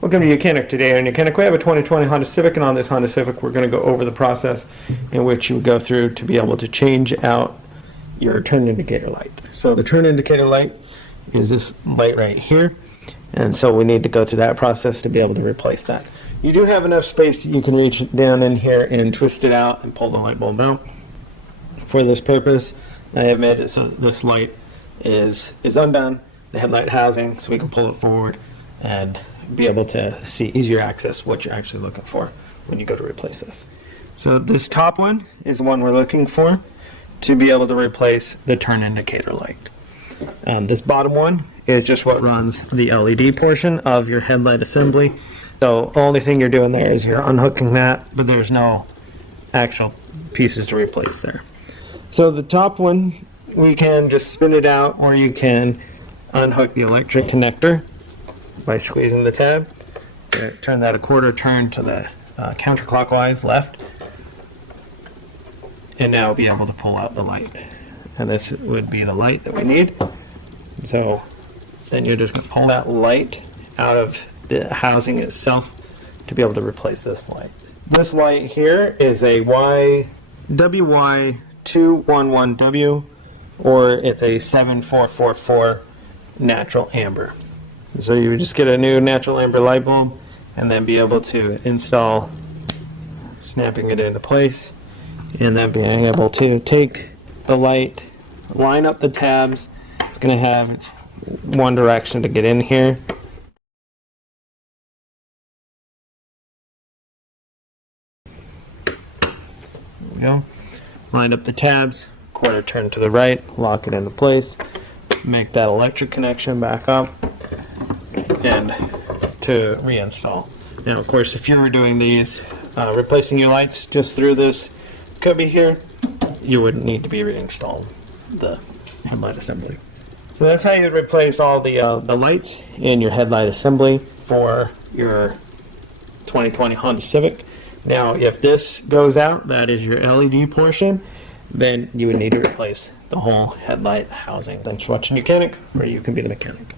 Welcome to YOUCANIC. Today on YOUCANIC we have a 2020 Honda Civic, and on this Honda Civic we're going to go over the process in which you would go through to be able to change out your turn indicator light. So the turn indicator light is this light right here, and so we need to go through that process to be able to replace that. You do have enough space that you can reach down in here and twist it out and pull the light bulb out. For this purpose, I have made it so that this light is undone, the headlight housing, so we can pull it forward and be able to see easier access what you're actually looking for when you go to replace this. So this top one is the one we're looking for to be able to replace the turn indicator light. This bottom one is just what runs the LED portion of your headlight assembly. So the only thing you're doing there is you're unhooking that, but there's no actual pieces to replace there. So the top one, we can just spin it out, or you can unhook the electric connector by squeezing the tab. Turn that a quarter turn to the counterclockwise left, and now be able to pull out the light. And this would be the light that we need. So then you're just going to pull that light out of the housing itself to be able to replace this light. This light here is a WY211W, or it's a 7444 natural amber. So you would just get a new natural amber light bulb and then be able to install, snapping it into place, and then being able to take the light, line up the tabs. It's going to have its one direction to get in here. There we go. Line up the tabs, quarter turn to the right, lock it into place, make that electric connection back up, and to reinstall. Now, of course, if you were doing these, replacing your lights just through this cubby here, you would need to be reinstalling the headlight assembly. So that's how you would replace all the lights in your headlight assembly for your 2020 Honda Civic. Now, if this goes out, that is your LED portion, then you would need to replace the whole headlight housing. Thanks for watching YOUCANIC, where you can be the mechanic.